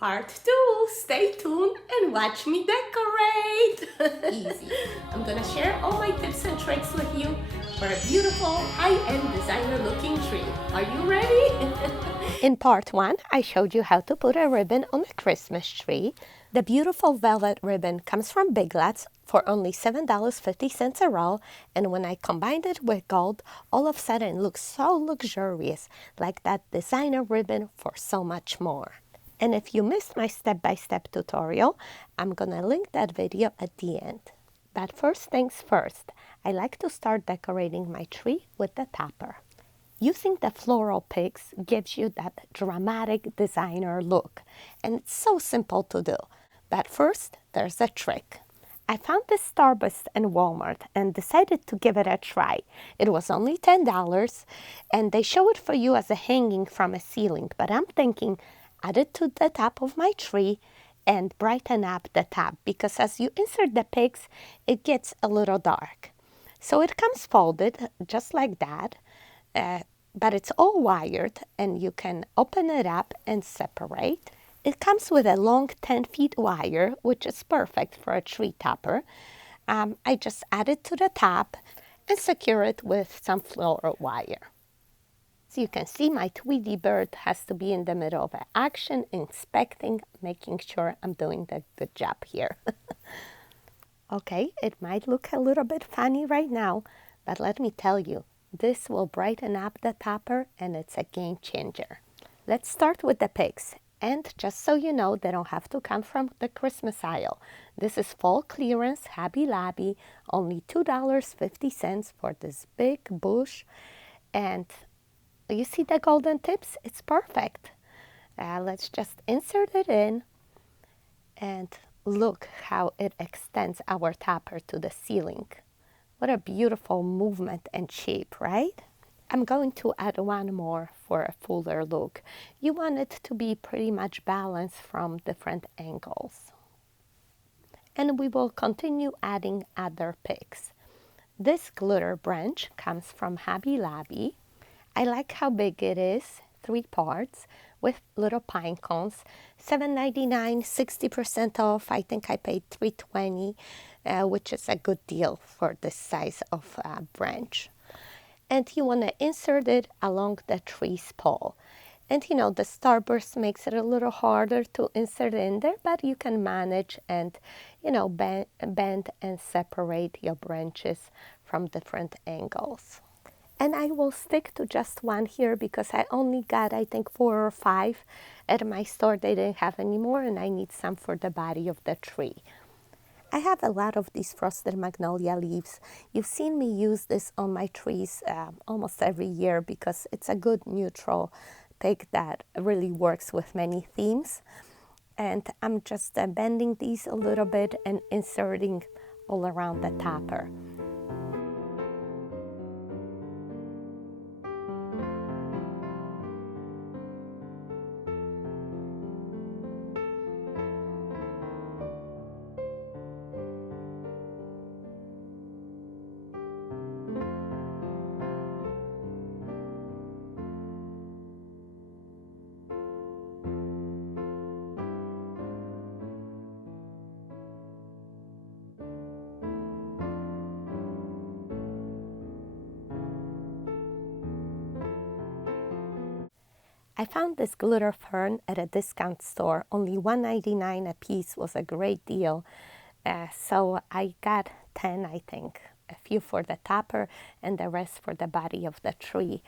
Part 2. Stay tuned and watch me decorate. Easy. I'm gonna share all my tips and tricks with you for a beautiful, high-end designer-looking tree. Are you ready? In part 1, I showed you how to put a ribbon on a Christmas tree. The beautiful velvet ribbon comes from Big Lots for only $7.50 a roll, and when I combined it with gold, all of a sudden it looks so luxurious, like that designer ribbon for so much more. And if you missed my step-by-step tutorial, I'm gonna link that video at the end. But first things first, I like to start decorating my tree with the topper. Using the floral picks gives you that dramatic designer look, and it's so simple to do. But first, there's a trick. I found this Starburst in Walmart and decided to give it a try. It was only $10, and they show it for you as a hanging from a ceiling, but I'm thinking add it to the top of my tree and brighten up the top, because as you insert the picks, it gets a little dark. So it comes folded just like that, but it's all wired, and you can open it up and separate. It comes with a long 10-feet wire, which is perfect for a tree topper. I just add it to the top and secure it with some floral wire. So you can see my Tweety bird has to be in the middle of action, inspecting, making sure I'm doing the good job here. Okay, it might look a little bit funny right now, but let me tell you, this will brighten up the topper and it's a game changer. Let's start with the picks. And just so you know, they don't have to come from the Christmas aisle. This is fall clearance, Hobby Lobby, only $2.50 for this big bush. And you see the golden tips? It's perfect. Let's just insert it in, and look how it extends our topper to the ceiling. What a beautiful movement and shape, right? I'm going to add one more for a fuller look. You want it to be pretty much balanced from different angles. And we will continue adding other picks. This glitter branch comes from Hobby Lobby. I like how big it is, 3 parts with little pine cones. $7.99, 60% off. I think I paid $3.20, which is a good deal for this size of branch. And you want to insert it along the tree's pole. And you know, the Starburst makes it a little harder to insert in there, but you can manage and, you know, bend and separate your branches from different angles. And I will stick to just one here because I only got, I think, 4 or 5 at my store. They didn't have any more, and I need some for the body of the tree. I have a lot of these frosted magnolia leaves. You've seen me use this on my trees almost every year because it's a good neutral pick that really works with many themes. And I'm just bending these a little bit and inserting all around the topper. I found this glitter fern at a discount store. Only $1.99 a piece was a great deal. So I got 10, I think. A few for the topper and the rest for the body of the tree.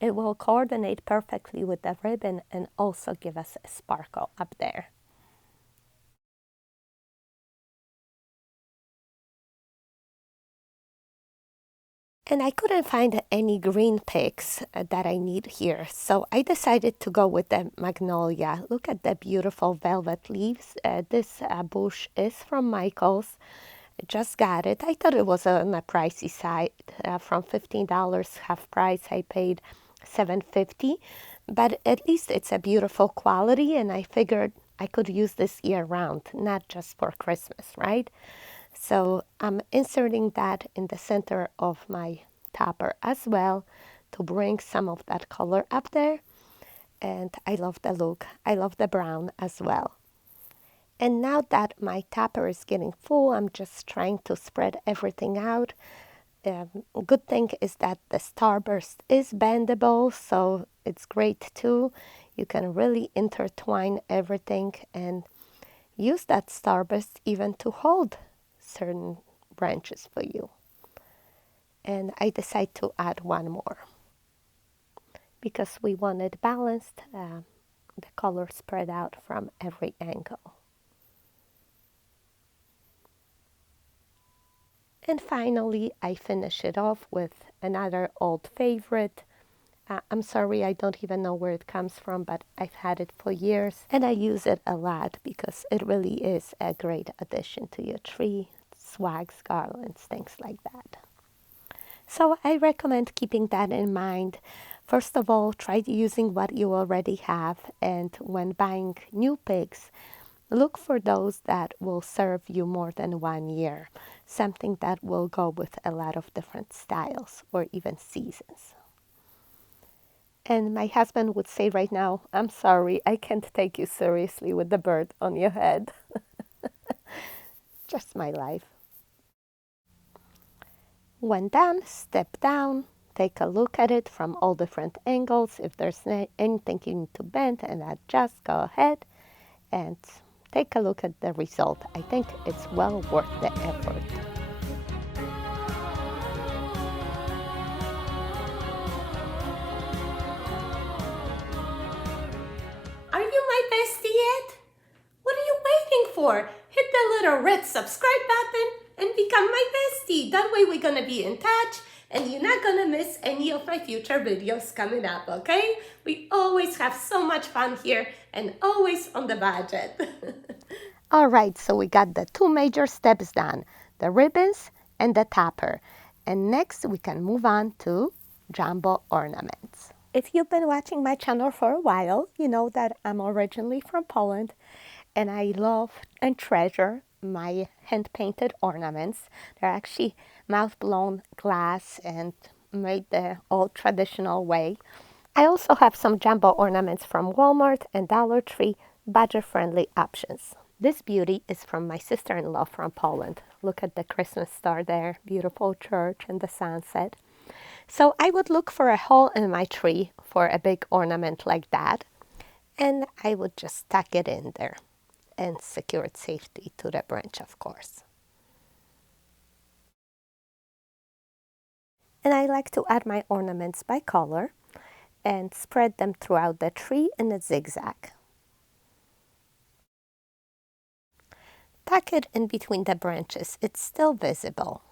It will coordinate perfectly with the ribbon and also give us a sparkle up there. And I couldn't find any green picks that I need here, so I decided to go with the Magnolia. Look at the beautiful velvet leaves. This bush is from Michael's. I just got it. I thought it was on the pricey side. From $15 half price, I paid $7.50. But at least it's a beautiful quality, and I figured I could use this year-round, not just for Christmas, right? So I'm inserting that in the center of my topper as well to bring some of that color up there. and I love the look. I love the brown as well. And now that my topper is getting full, I'm just trying to spread everything out. Good thing is that the starburst is bendable, so it's great too. You can really intertwine everything and use that starburst even to hold certain branches for you. And I decided to add one more because we wanted balanced, the color spread out from every angle. And finally, I finish it off with another old favorite. I'm sorry, I don't even know where it comes from, but I've had it for years and I use it a lot because it really is a great addition to your tree. Swags, garlands, things like that. So I recommend keeping that in mind. First of all, try using what you already have, and when buying new pigs, look for those that will serve you more than 1 year, something that will go with a lot of different styles or even seasons. And my husband would say right now, I'm sorry, I can't take you seriously with the bird on your head. Just my life. When done, step down, take a look at it from all different angles. If there's anything you need to bend and adjust, go ahead and take a look at the result. I think it's well worth the effort. Are you my bestie yet? What are you waiting for? Hit the little red subscribe button and become my bestie. That way we're gonna be in touch and you're not gonna miss any of my future videos coming up, okay? We always have so much fun here and always on the budget. All right, so we got the 2 major steps done, the ribbons and the topper. And next we can move on to jumbo ornaments. If you've been watching my channel for a while, you know that I'm originally from Poland and I love and treasure my hand-painted ornaments. They're actually mouth-blown glass and made the old traditional way. I also have some jumbo ornaments from Walmart and Dollar Tree, budget-friendly options. This beauty is from my sister-in-law from Poland. Look at the Christmas star there, beautiful church and the sunset. So I would look for a hole in my tree for a big ornament like that, and I would just tuck it in there and secure its safety to the branch, of course. And I like to add my ornaments by color and spread them throughout the tree in a zigzag. Tuck it in between the branches, it's still visible.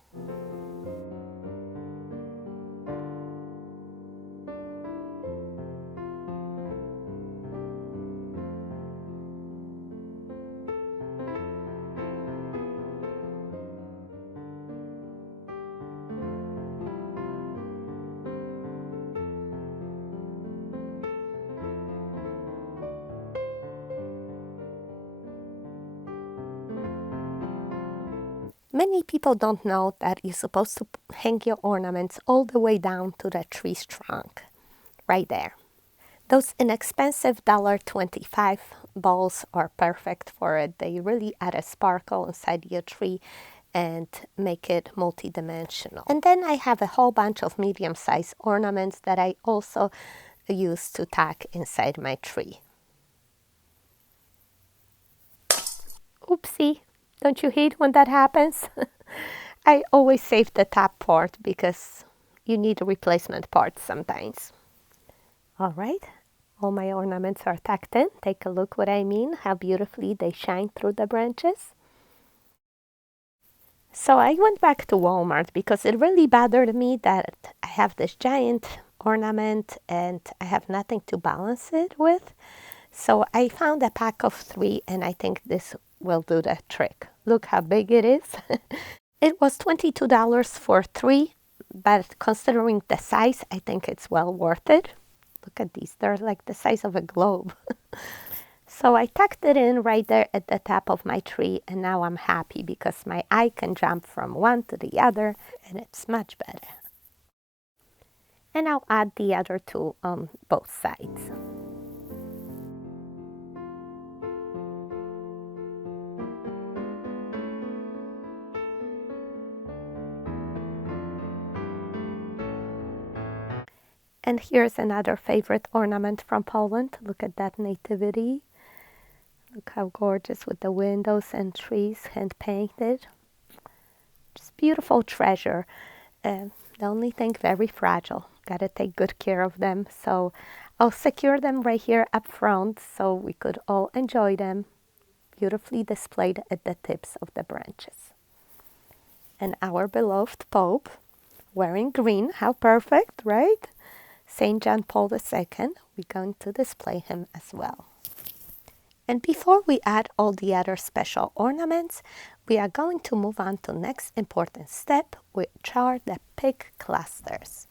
Many people don't know that you're supposed to hang your ornaments all the way down to the tree's trunk, right there. Those inexpensive $1.25 balls are perfect for it. They really add a sparkle inside your tree and make it multi-dimensional. And then I have a whole bunch of medium-sized ornaments that I also use to tack inside my tree. Oopsie. Don't you hate when that happens? I always save the top part because you need a replacement part sometimes. All right, all my ornaments are tucked in. Take a look what I mean, how beautifully they shine through the branches. So I went back to Walmart because it really bothered me that I have this giant ornament and I have nothing to balance it with. So I found a pack of 3 and I think this will do the trick. Look how big it is. It was $22 for 3, but considering the size, I think it's well worth it. Look at these, they're like the size of a globe. So I tucked it in right there at the top of my tree, and now I'm happy because my eye can jump from one to the other, and it's much better. And I'll add the other 2 on both sides. And here's another favorite ornament from Poland. Look at that nativity. Look how gorgeous with the windows and trees hand painted. Just beautiful treasure. The only thing, very fragile. Gotta take good care of them. So I'll secure them right here up front so we could all enjoy them. Beautifully displayed at the tips of the branches. And our beloved Pope wearing green. How perfect, right? St. John Paul II. We're going to display him as well. And before we add all the other special ornaments, we are going to move on to next important step, which are the pig clusters.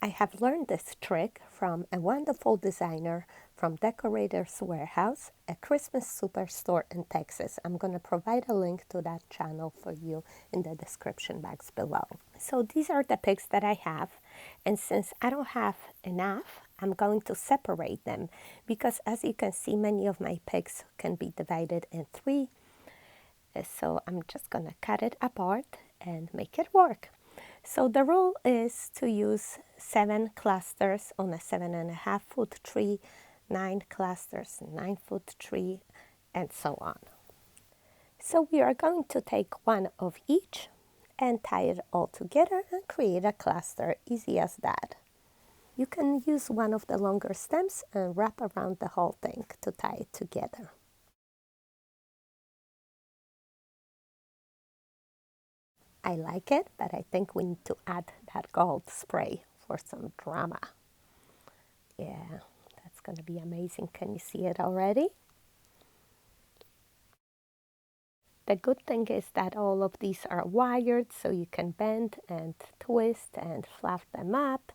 I have learned this trick from a wonderful designer from Decorator's Warehouse, a Christmas superstore in Texas. I'm going to provide a link to that channel for you in the description box below. So these are the pigs that I have, and since I don't have enough, I'm going to separate them because, as you can see, many of my pigs can be divided in 3. So I'm just going to cut it apart and make it work. So the rule is to use 7 clusters on a 7.5-foot tree, 9 clusters, 9-foot tree, and so on. So we are going to take one of each and tie it all together and create a cluster, easy as that. You can use one of the longer stems and wrap around the whole thing to tie it together. I like it, but I think we need to add that gold spray for some drama. Yeah, that's going to be amazing. Can you see it already? The good thing is that all of these are wired, so you can bend and twist and fluff them up.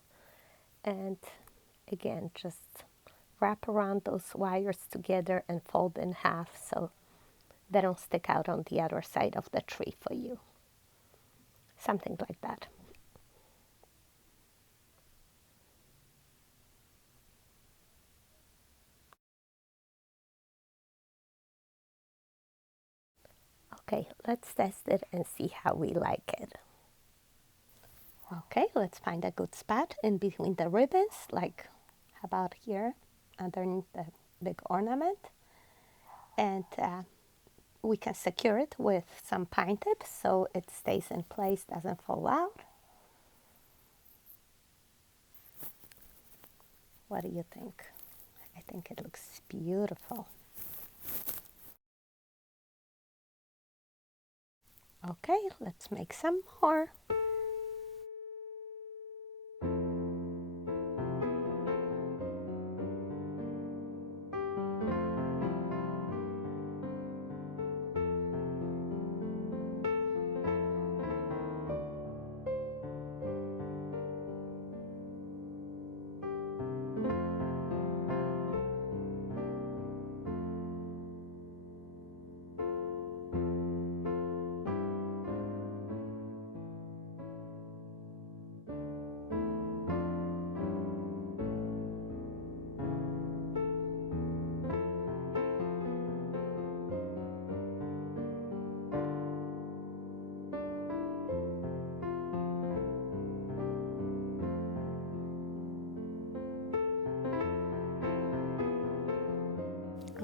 And again, just wrap around those wires together and fold in half so they don't stick out on the other side of the tree for you. Something like that. Okay, let's test it and see how we like it. Okay, let's find a good spot in between the ribbons, like about here underneath the big ornament. And we can secure it with some pine tips so it stays in place, doesn't fall out. What do you think? I think it looks beautiful. Okay, let's make some more.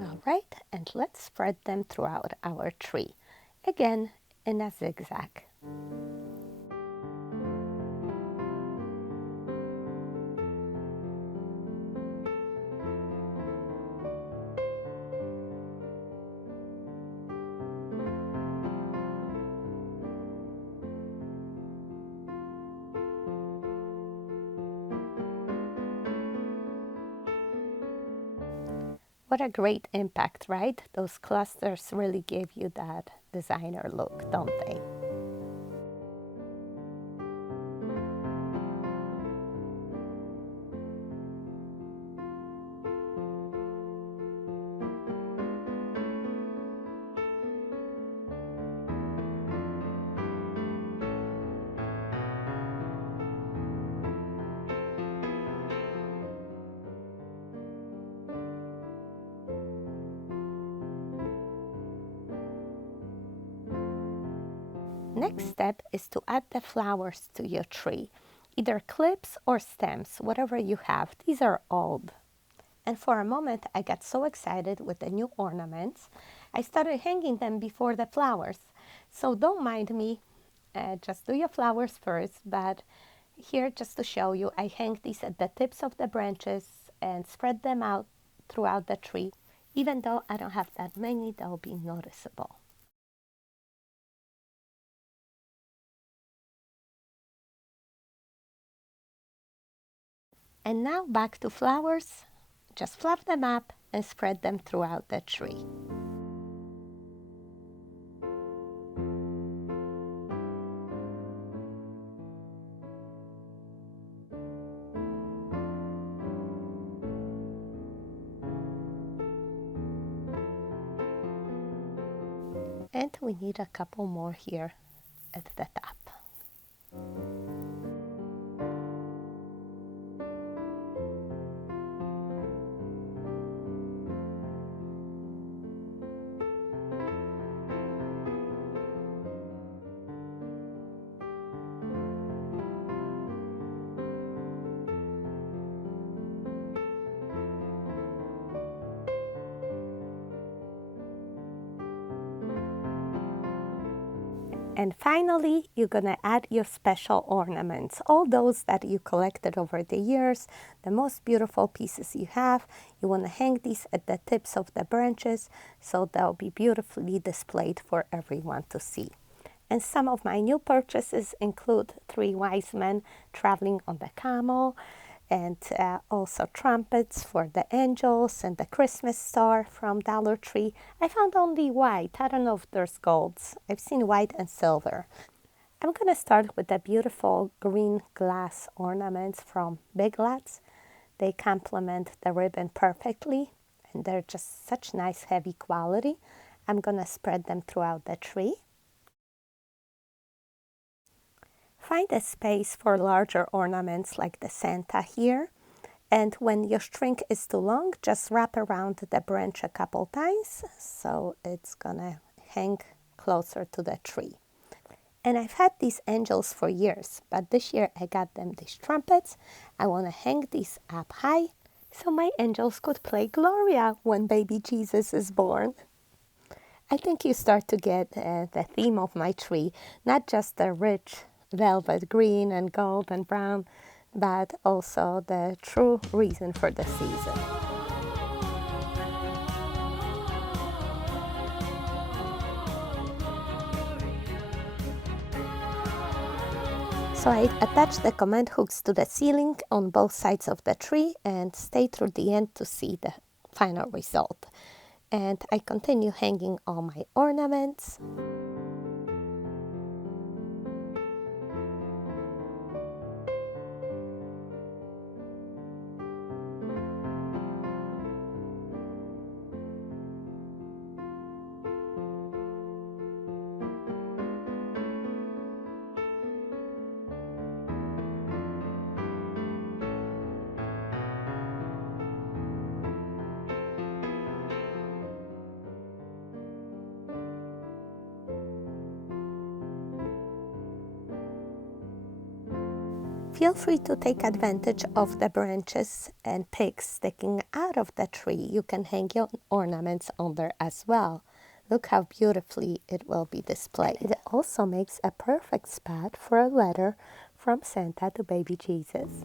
All right, and let's spread them throughout our tree. Again, in a zigzag. What a great impact, right? Those clusters really give you that designer look, don't they? Next step is to add the flowers to your tree. either clips or stems, whatever you have. These are old. And for a moment, I got so excited with the new ornaments, I started hanging them before the flowers. So don't mind me, just do your flowers first. But here, just to show you, I hang these at the tips of the branches and spread them out throughout the tree. Even though I don't have that many, they'll be noticeable. And now back to flowers. Just fluff them up and spread them throughout the tree. And we need a couple more here at the top. And finally, you're gonna add your special ornaments, all those that you collected over the years, the most beautiful pieces you have. You wanna hang these at the tips of the branches so they'll be beautifully displayed for everyone to see. And some of my new purchases include 3 wise men traveling on the camel, and also trumpets for the angels and the Christmas star from Dollar Tree. I found only white. I don't know if there's golds. I've seen white and silver. I'm going to start with the beautiful green glass ornaments from Big Lots. They complement the ribbon perfectly, and they're just such nice heavy quality. I'm going to spread them throughout the tree. Find a space for larger ornaments like the Santa here. And when your string is too long, just wrap around the branch a couple times so it's gonna hang closer to the tree. And I've had these angels for years, but this year I got them these trumpets. I want to hang these up high so my angels could play Gloria when baby Jesus is born. I think you start to get the theme of my tree, not just the rich velvet green and gold and brown, but also the true reason for the season. So I attached the command hooks to the ceiling on both sides of the tree and stay through the end to see the final result. And I continue hanging all my ornaments. Feel free to take advantage of the branches and picks sticking out of the tree. You can hang your ornaments on there as well. Look how beautifully it will be displayed. It also makes a perfect spot for a letter from Santa to baby Jesus.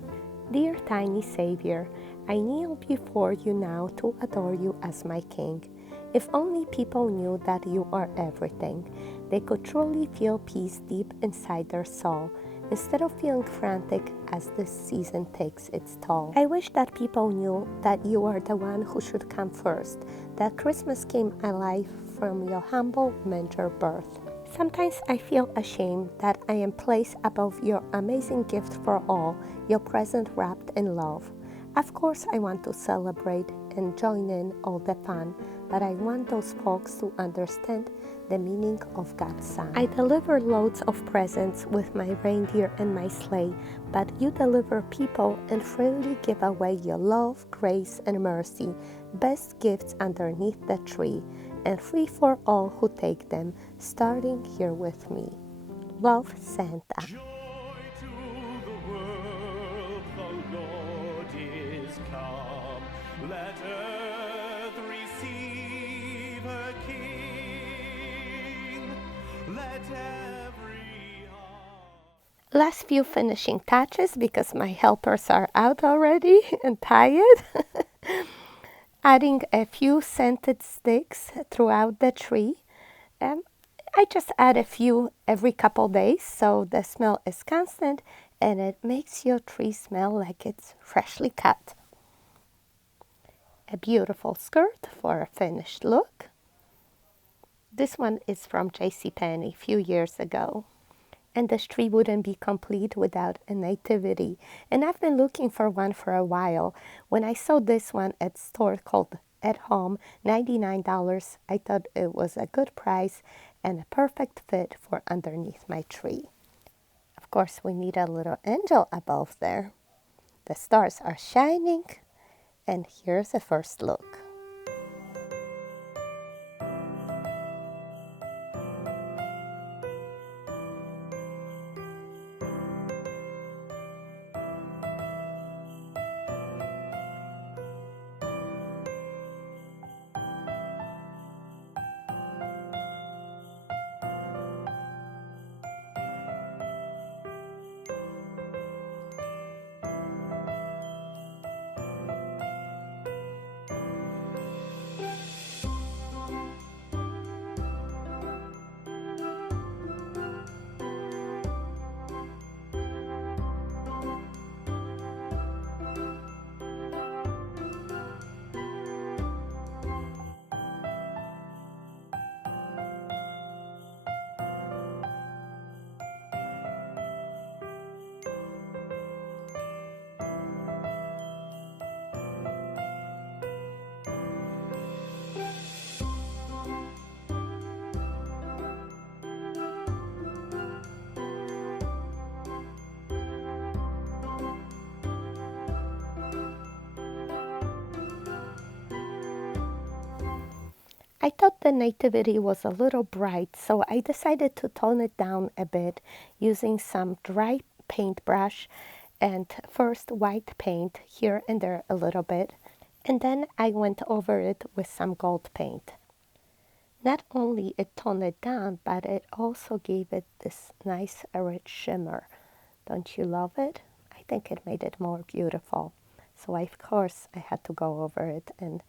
Dear tiny Savior, I kneel before you now to adore you as my King. If only people knew that you are everything, they could truly feel peace deep inside their soul, instead of feeling frantic as this season takes its toll. I wish that people knew that you are the one who should come first, that Christmas came alive from your humble manger birth. Sometimes I feel ashamed that I am placed above your amazing gift for all, your present wrapped in love. Of course I want to celebrate and join in all the fun, but I want those folks to understand the meaning of God's Son. I deliver loads of presents with my reindeer and my sleigh, but you deliver people and freely give away your love, grace, and mercy, best gifts underneath the tree, and free for all who take them, starting here with me. Love, Santa. Joy to the world. Last few finishing touches because my helpers are out already and tired. Adding a few scented sticks throughout the tree. I just add a few every couple days so the smell is constant and it makes your tree smell like it's freshly cut. A beautiful skirt for a finished look. This one is from JCPenney a few years ago. And this tree wouldn't be complete without a nativity. And I've been looking for one for a while. When I saw this one at a store called At Home, $99, I thought it was a good price and a perfect fit for underneath my tree. Of course, we need a little angel above there. The stars are shining, and here's a first look. I thought the nativity was a little bright, so I decided to tone it down a bit using some dry paintbrush and first white paint here and there a little bit, and then I went over it with some gold paint. Not only it toned it down, but it also gave it this nice rich shimmer. Don't you love it? I think it made it more beautiful. So of course I had to go over it and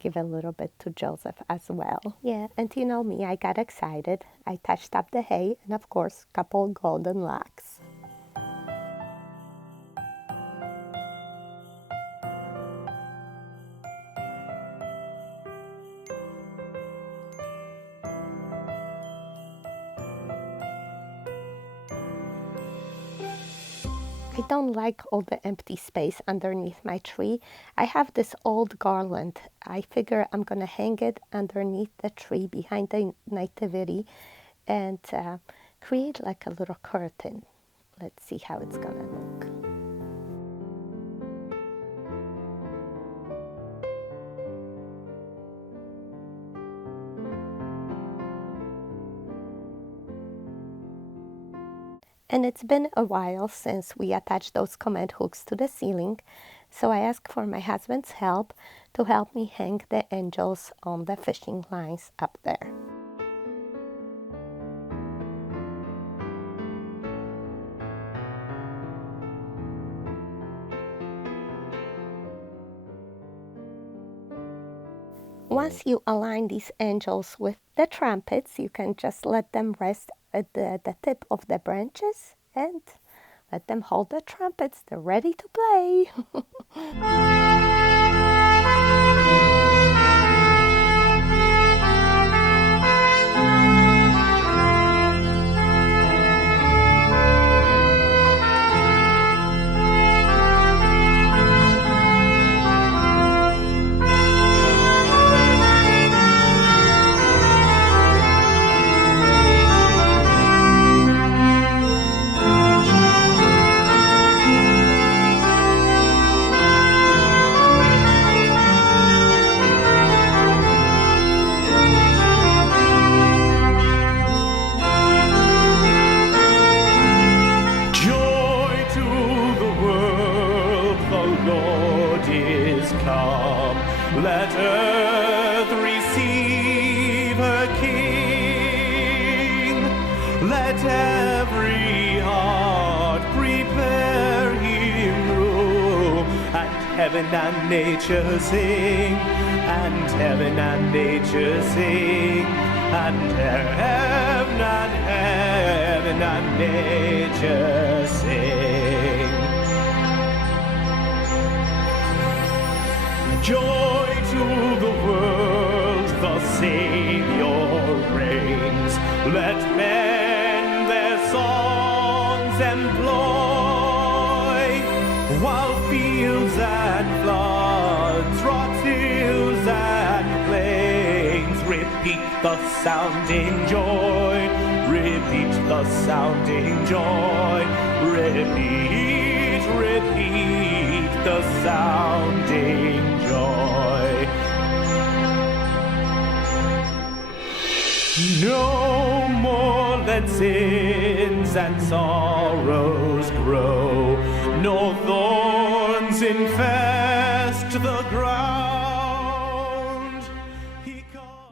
give a little bit to Joseph as well. Yeah, and you know me, I got excited. I touched up the hay and of course a couple golden locks. I don't like all the empty space underneath my tree. I have this old garland. I figure I'm going to hang it underneath the tree behind the nativity and create like a little curtain. Let's see how it's going to look. And it's been a while since we attached those command hooks to the ceiling, so I asked for my husband's help to help me hang the angels on the fishing lines up there. Once you align these angels with the trumpets, you can just let them rest at the tip of the branches and let them hold the trumpets. They're ready to play. Let earth receive her King. let every heart prepare him room, and heaven and nature sing, and heaven and nature sing, and heaven and nature sing. Joy to the world, the Savior reigns. Let men their songs employ, while fields and floods, rocks, hills and plains repeat the sounding joy, repeat the sounding joy, repeat, repeat the sounding joy. No more let sins and sorrows grow, nor thorns infest the ground.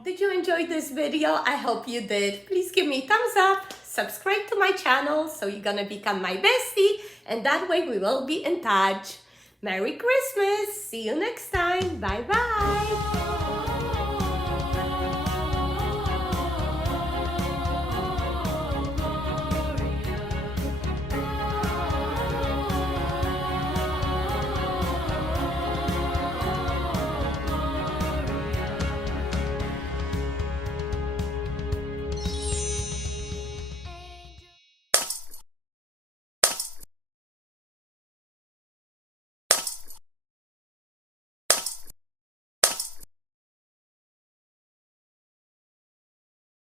Did you enjoy this video? I hope you did. Please give me a thumbs up, subscribe to my channel so you're gonna become my bestie, and that way we will be in touch. Merry Christmas! See you next time. Bye bye!